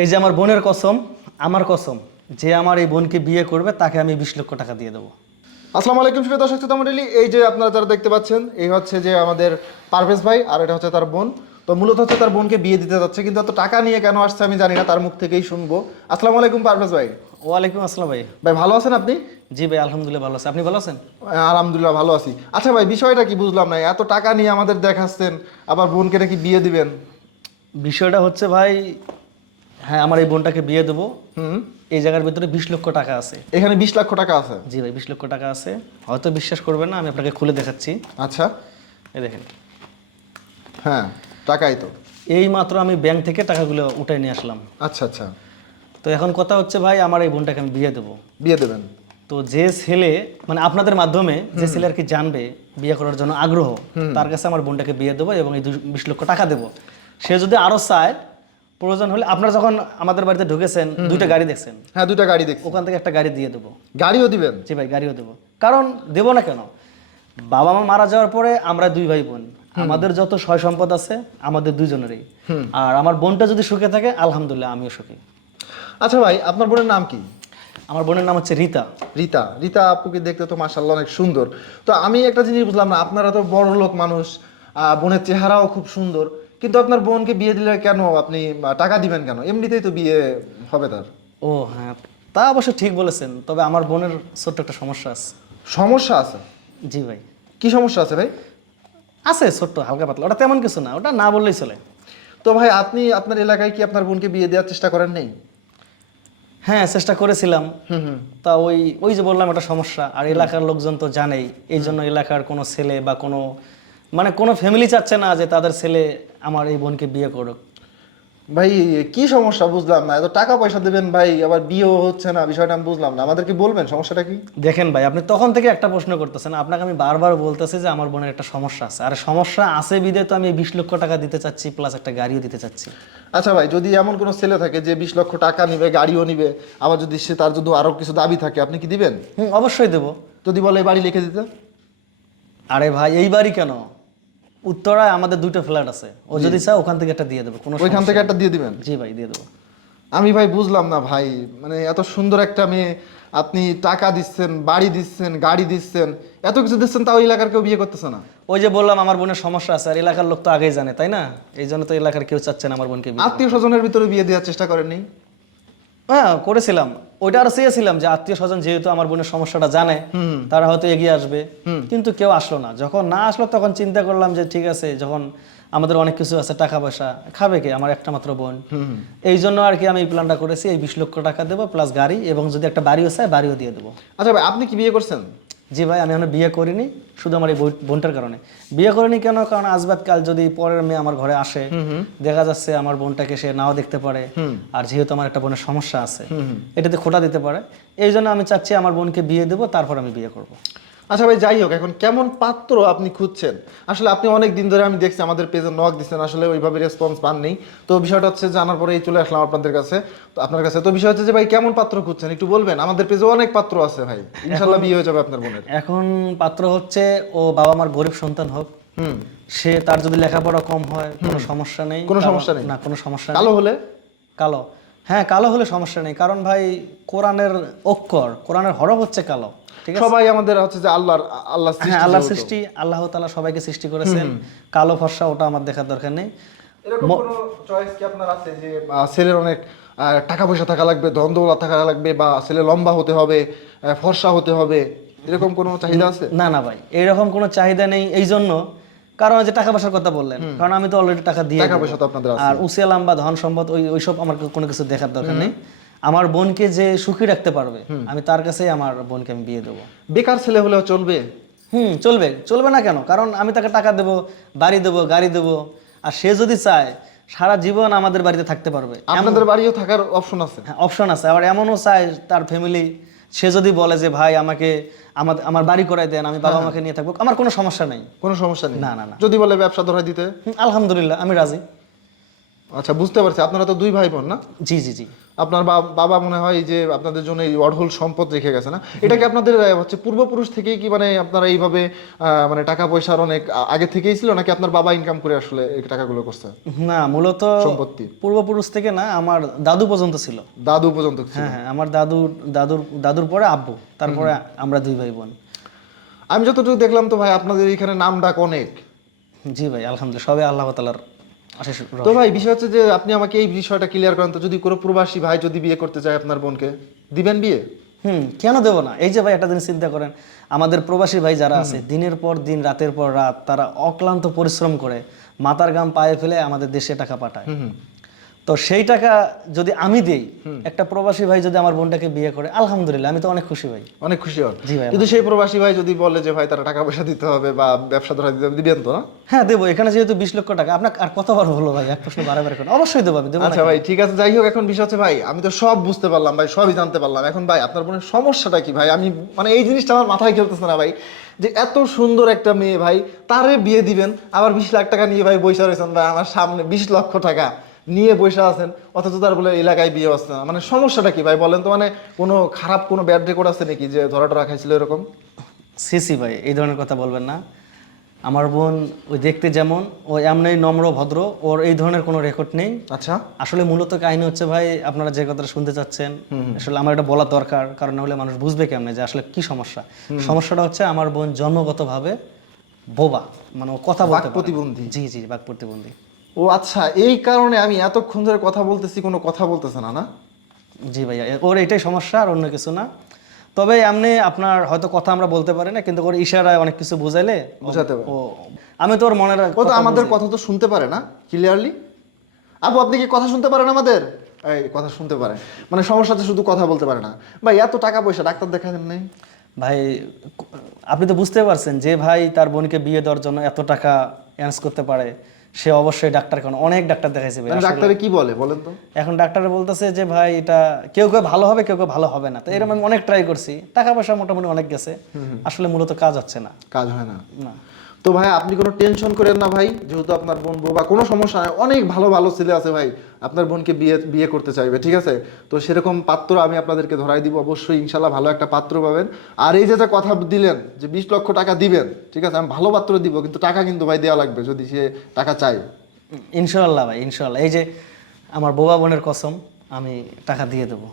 এই যে আমার বোনের কসম, আমার কসম, যে আমার এই বোনকে বিয়ে করবে তাকে আমি 20 লক্ষ টাকা দিয়ে দেবো। আসসালামু আলাইকুম প্রিয় দর্শক শ্রোতা মণ্ডলী, এই যে আপনারা যারা দেখতে পাচ্ছেন এই হচ্ছে যে আমাদের পারভেজ ভাই, আর এটা হচ্ছে তার বোন। তো মূলত হচ্ছে তার বোনকে বিয়ে দিতে যাচ্ছে, কিন্তু এত টাকা নিয়ে কেন আসছে আমি জানি না, তার মুখ থেকেই শুনবো। আসসালামু আলাইকুম পারভেজ ভাই। ওয়ালাইকুম আসসালাম ভাই। ভাই ভালো আছেন আপনি? জি ভাই, আলহামদুলিল্লাহ ভালো আছে। আপনি ভালো আছেন? আলহামদুলিল্লাহ ভালো আছি। আচ্ছা ভাই, বিষয়টা কি বুঝলাম না, এত টাকা নিয়ে আমাদের দেখাচ্ছেন, আবার বোনকে নাকি বিয়ে দিবেন? বিষয়টা হচ্ছে ভাই, হ্যাঁ আমার এই বোনটাকে বিয়ে দেবো। হুম। এই জায়গার ভিতরে 20 লক্ষ টাকা আছে। এখানে 20 লক্ষ টাকা আছে? জি ভাই, 20 লক্ষ টাকা আছে। হয়তো বিশ্বাস করবেন না, আমি আপনাকে খুলে দেখাচ্ছি। আচ্ছা। এই দেখেন, হ্যাঁ, টাকাই তো। এই মাত্র আমি ব্যাংক থেকে টাকাগুলো উঠাই নিয়ে আসলাম। আচ্ছা আচ্ছা। তো এখন কথা হচ্ছে ভাই, আমার এই বোনটাকে আমি বিয়ে দেবো। বিয়ে দেবেন? তো যে ছেলে, মানে আপনাদের মাধ্যমে যে ছেলে আর কি জানবে বিয়ে করার জন্য আগ্রহ, তার কাছে আমার বোনটাকে বিয়ে দেবো এবং এই 20 লক্ষ টাকা দেবো। সে যদি আরো চায়, প্রয়োজন হলে, আপনারা যখন আমাদের বাড়িতে ঢুকেছেন দুইটা গাড়ি দেখছেন, হ্যাঁ, দুটা গাড়ি দেখছি। ওখান থেকে একটা গাড়ি দিয়ে দেবো। গাড়িও দিবেন? জি ভাই, গাড়িও দেবো। কারণ দেবো না কেন, বাবা মা মারা যাওয়ার পরে আমরা দুই ভাই বোন, আমাদের যত সয় সম্পদ আছে আমাদের দুইজনেরই। আর আমার বোনটা যদি সুখে থাকে, আলহামদুলিল্লাহ আমিও সুখী। আচ্ছা ভাই, আপনার বোনের নাম কি? আমার বোনের নাম হচ্ছে রীতা। রীতা? রীতা আপুকে দেখতে তো মাশাআল্লাহ অনেক সুন্দর। তো আমি একটা জিনিস বুঝলাম না, আপনারা তো বড় লোক মানুষ, বোনের চেহারাও খুব সুন্দর, কিন্তু আপনার বোনকে বিয়ে দিলে কেন আপনি টাকা দিবেন কেন? এমনিতেই তো বিয়ে হবে তার। ও হ্যাঁ, তা অবশ্য ঠিক বলেছেন, তবে আমার বোনের ছোট্ট একটা সমস্যা আছে। সমস্যা আছে? জি ভাই, কি সমস্যা আছে ভাই? আছে ছোট্ট হালকা পাতলা, ওটা তেমন কিছু না, ওটা না বললেই চলে। তো ভাই, আপনি আপনার এলাকায় কি আপনার বোনকে বিয়ে দেওয়ার চেষ্টা করেন নাই? হ্যাঁ চেষ্টা করেছিলাম, হুম। তা ওই ওই যে বললাম একটা সমস্যা, আর এলাকার লোকজন তো জানেই, এই জন্য এলাকার কোনো ছেলে বা কোনো, মানে কোনো ফ্যামিলি চাচ্ছে না যে তাদের ছেলে আমার এই বোনকে বিয়ে করুক। ভাই কি সমস্যা বুঝলাম না, এত টাকা পয়সা দেবেন ভাই, আবার বিয়েও হচ্ছে না, বিষয়টা আমি বুঝলাম না, আমাদেরকে বলবেন সমস্যাটা কি? দেখেন ভাই, আপনি তখন থেকে একটা প্রশ্ন করতেছেন, আপনাকে আমি বারবার বলতেছি যে আমার বোনের একটা সমস্যা আছে, আর সমস্যা আছে বিদে তো আমি 20 লক্ষ টাকা দিতে চাচ্ছি, প্লাস একটা গাড়িও দিতে চাচ্ছি। আচ্ছা ভাই, যদি এমন কোনো ছেলে থাকে যে 20 লক্ষ টাকা নিবে, গাড়িও নিবে, আবার যদি সে তার যদি আরো কিছু দাবি থাকে, আপনি কি দিবেন? অবশ্যই দেবো। যদি বলে এই বাড়ি লিখে দিতে? আরে ভাই, এই বাড়ি কেন, উত্তরায় আমাদের দুটো ফ্ল্যাট আছে, ও যদি চায় ওখান থেকে একটা দিয়ে দেবো, কোনো ওইখান সমস্যা থেকে নেই। একটা দিয়ে দিবেন? জি ভাই, দিয়ে দেবো। আমি ভাই বুঝলাম না ভাই, মানে এত সুন্দর একটা মেয়ে, আপনি টাকা দিচ্ছেন, বাড়ি দিচ্ছেন, গাড়ি দিচ্ছেন, এত কিছু দিচ্ছেন, তাও এলাকার কেউ বিয়ে করতেছে না? ওই যে বললাম আমার বোনের সমস্যা আছে, আর এলাকার লোক তো আগেই জানে, তাই না? এই জন্য তো এলাকার কেউ চাচ্ছে না আমার বোনকে বিয়ে করতে। আত্মীয় স্বজনের ভিতরে বিয়ে দেওয়ার চেষ্টা করেননি? হ্যাঁ করেছিলাম, ওইটা আর চেয়েছিলাম যে আত্মীয় স্বজন যেহেতু আমার বোনের সমস্যাটা জানে, তারা হয়তো এগিয়ে আসবে, কিন্তু কেউ আসলো না। যখন না আসলো তখন চিন্তা করলাম যে ঠিক আছে, যখন আমাদের অনেক কিছু আছে, টাকা পয়সা খাবে কে, আমার একটা মাত্র বোন, এই জন্য আর কি আমি এই প্ল্যানটা করেছি, এই 20 লক্ষ টাকা দেবো প্লাস গাড়ি, এবং যদি একটা বাড়িও চাই বাড়িও দিয়ে দেবো। আচ্ছা ভাই, আপনি কি বিয়ে করছেন? জি ভাই, আমি এখনো বিয়ে করিনি, শুধু আমার এই বোনটার কারণে বিয়ে করিনি। কেন? কারণ আজবাদ কাল যদি পরের মেয়ে আমার ঘরে আসে, দেখা যাচ্ছে আমার বোনটাকে সে নাও দেখতে পারে, আর যেহেতু আমার একটা বোনের সমস্যা আছে, এটাতে খোঁটা দিতে পারে। এই জন্য আমি চাচ্ছি আমার বোনকে বিয়ে দেবো, তারপর আমি বিয়ে করব। আচ্ছা ভাই, যাই হোক, এখন কেমন পাত্র আপনি খুঁজছেন? আসলে আপনি অনেক দিন ধরে আমি দেখছি আমাদের পেজে নক দিচ্ছেন, আসলে ওইভাবে রেসপন্স পাননি। তো বিষয়টা হচ্ছে জানার পরেই চলে আসলাম আপনাদের কাছে, তো আপনার কাছে। তো বিষয় হচ্ছে যে ভাই, কেমন পাত্র খুঁজছেন একটু বলবেন? আমাদের পেজে অনেক পাত্র আছে ভাই, ইনশাল্লাহ বিয়ে হয়ে যাবে আপনার বোনের। এখন পাত্র হচ্ছে, ও বাবা মার গরিব সন্তান হোক, সে তার যদি লেখাপড়া কম হয় কোনো সমস্যা নেই। কোনো সমস্যা নেই? না, কোনো সমস্যা নেই। কালো হলে? কালো? হ্যাঁ, কালো হলে সমস্যা নেই, কারণ ভাই কোরআনের অক্ষর, কোরআনের হরফ হচ্ছে কালো, ঠিক আছে? সবাই আমাদের হচ্ছে যে আল্লাহর হ্যাঁ, সৃষ্টি আল্লাহর যেহেতু। সৃষ্টি, আল্লাহ তাআলা সবাইকে সৃষ্টি করেছেন, কালো ফর্সা ওটা আমার দেখার দরকার নেই। এরকম কোনো চয়েস কি আপনার আছে যে ছেলের অনেক টাকা পয়সা থাকা লাগবে, ধন দৌলত থাকা লাগবে, বা ছেলে লম্বা হতে হবে, ফর্সা হতে হবে, এরকম কোনো চাহিদা আছে? না না ভাই, এইরকম কোনো চাহিদা নেই। এই জন্য, কারণ ওই যে টাকা পয়সার কথা বললেন, কারণ আমি তো অলরেডি টাকা দিয়ে টাকা দেব। পয়সা তো আপনাদের আছে। আর উঁচিয়া লম্বা ধন সম্পদ ওইসব আমার কোনো কিছু দেখার দরকার নেই। আমার বোনকে যে সুখী রাখতে পারবে, আমি তার কাছেই আমার বোনকে আমি বিয়ে দেবো। বেকার ছেলে হলেও চলবে? চলবে, চলবে না কেন? কারণ আমি তাকে টাকা দেবো, বাড়ি দেবো, গাড়ি দেবো, আর সে যদি চায় সারা জীবন আমাদের বাড়িতে থাকতে পারবে। আপনাদের বাড়িও থাকার অপশন আছে? হ্যাঁ, অপশন আছে। আবার এমনও চায় তার ফ্যামিলি, সে যদি বলে যে ভাই আমাকে আমার বাড়ি করাই দেন, আমি বাবা মাকে নিয়ে থাকবো, আমার কোনো সমস্যা নেই। কোনো সমস্যা নেই? না না না। যদি বলে ব্যবসা ধরাই দিতে? আলহামদুলিল্লাহ আমি রাজি। আচ্ছা, বুঝতে পারছি। আপনারা তো দুই ভাই বোন না? জি জি জি। আপনার বাবা মনে হয় যে আপনাদের জন্য এই অঢল সম্পদ রেখে গেছে না? এটা কি আপনাদের হচ্ছে পূর্বপুরুষ থেকেই কি মানে আপনারা এইভাবে মানে টাকা পয়সার অনেক আগে থেকেই ছিল, নাকি আপনার বাবা ইনকাম করে আসলে এই টাকাগুলো করছে? না, মূলত সম্পত্তি পূর্বপুরুষ থেকে না, আমার দাদু পর্যন্ত ছিল। দাদু পর্যন্ত ছিল? হ্যাঁ হ্যাঁ, আমার দাদুর পরে আব্বু, তারপরে আমরা দুই ভাই বোন। আমি যতটুকু দেখলাম তো ভাই আপনাদের এখানে নাম ডাক অনেক। জি ভাই, আলহামদুলিল্লাহ, সবে আল্লাহ তাআলার আশীষ তো ভাই বিষয় হচ্ছে যে আপনি আমাকে এই বিষয়টা ক্লিয়ার করেন তো, যদি কোনো প্রবাসী ভাই যদি বিয়ে করতে চায় আপনার বোনকে, দিবেন বিয়ে? কেন দেবো না? এই যে ভাই, একটা জিনিস চিন্তা করেন, আমাদের প্রবাসী ভাই যারা আছে, দিনের পর দিন, রাতের পর রাত, তারা অক্লান্ত পরিশ্রম করে মাথার ঘাম পায়ে ফেলে আমাদের দেশে টাকা পাঠায়। তো সেই টাকা যদি আমি দেই, একটা প্রবাসী ভাই যদি আমার বোনটাকে বিয়ে করে, আলহামদুলিল্লাহ, আমি তো অনেক খুশি ভাই। অনেক খুশি হন? জি ভাই। কিন্তু সেই প্রবাসী ভাই যদি বলে যে ভাই তারা টাকা পয়সা দিতে হবে বা ব্যবসা ধরা দিতে হবে, দিবেন তো না? হ্যাঁ দেবো, এখানে যেহেতু 20 লক্ষ টাকা, আপনার আর কতবার বলবো ভাই, এক প্রশ্ন বারবার করেন, অবশ্যই দেবো, আমি দেবো না আচ্ছা কেন? ভাই, ঠিক আছে, যাই হোক, এখন বিষয় হচ্ছে ভাই আমি তো সব বুঝতে পারলাম ভাই, সবই জানতে পারলাম। এখন ভাই আপনার বোনের সমস্যাটা কি ভাই? আমি মানে এই জিনিসটা আমার মাথায় খেলতেছে না ভাই, যে এত সুন্দর একটা মেয়ে ভাই, তারে বিয়ে দিবেন, আবার 20 লাখ টাকা নিয়ে ভাই বৈশা রয়েছেন ভাই আমার সামনে, 20 লক্ষ টাকা নিয়ে বৈশা আছেন, অথচ তার বলে এলাকায় বিয়ে হচ্ছে না। মানে সমস্যাটা কি ভাই বলেন তো? মানে কোনো খারাপ কোনো ব্যাড রেকর্ড আছে নাকি, যে ধরা টরা খাইছিল এরকম? সিসি ভাই, এই ধরনের কথা বলবেন না। আমার বোন ওই দেখতে যেমন, ও এমনি নম্র ভদ্র, ওর এই ধরনের কোনো রেকর্ড নেই। আচ্ছা, আসলে মূলত কাহিনী হচ্ছে ভাই, আপনারা যে কথাটা শুনতে চাচ্ছেন, আসলে আমার এটা বলা দরকার, কারণ নাহলে মানুষ বুঝবে কেমনে যে আসলে কি সমস্যা। সমস্যাটা হচ্ছে আমার বোন জন্মগতভাবে বোবা, মানে ও কথা বলতে পারে না। প্রতিবন্ধী? জি জি, বাক প্রতিবন্ধী। ও আচ্ছা, এই কারণে আমি এতক্ষণ ধরে কথা বলতেছি, কোনো কথা বলতেছে না না? জি ভাইয়া, ওর এটাই সমস্যা, আর অন্য কিছু না। তবে এমনি আপনার হয়তো কথা আমরা বলতে পারি না, কিন্তু ওর ইশারায় অনেক কিছু বুঝাইলে বুঝাতে পারে? ও, আমি তো ওর মনের ও তো আমাদের কথা তো শুনতে পারে না ক্লিয়ারলি? আপু আপনি কি কথা শুনতে পারেন আমাদের? এই কথা শুনতে পারে, মানে সমস্যাতে শুধু কথা বলতে পারে না। ভাই এত টাকা পয়সা, ডাক্তার দেখালেন নাই? ভাই, আপনি তো বুঝতে পারছেন, যে ভাই তার বোনকে বিয়ে দেওয়ার জন্য এত টাকা অ্যারেঞ্জ করতে পারে, সে অবশ্যই ডাক্তার, কারণ অনেক ডাক্তার দেখাইছে ভাই। মানে ডাক্তারে কি বলে বলেন তো? এখন ডাক্তার বলতেছে যে ভাই এটা কেউ কেউ ভালো হবে, কেউ কেউ ভালো হবে না। তো এরকম আমি অনেক ট্রাই করছি, টাকা পয়সা মোটামুটি অনেক গেছে, আসলে মূলত কাজ হচ্ছে না। কাজ হয় না? না। তো ভাই আপনি কোনো টেনশন করেন না ভাই, যেহেতু আপনার বোন বা কোনো সমস্যা নাই, অনেক ভালো ভালো ছেলে আছে ভাই আপনার বোনকে বিয়ে বিয়ে করতে চাইবে, ঠিক আছে? তো সেরকম পাত্র আমি আপনাদেরকে ধরাই দিব অবশ্যই, ইনশাল্লাহ ভালো একটা পাত্র পাবেন। আর এই যে যে কথা দিলেন যে 20 লক্ষ টাকা দিবেন, ঠিক আছে, আমি ভালো পাত্র দিব, কিন্তু টাকা কিন্তু ভাই দেওয়া লাগবে যদি সে টাকা চায়। ইনশাআল্লাহ ভাই, ইনশাআল্লাহ, এই যে আমার বোবা বোনের কসম, আমি টাকা দিয়ে দেবো।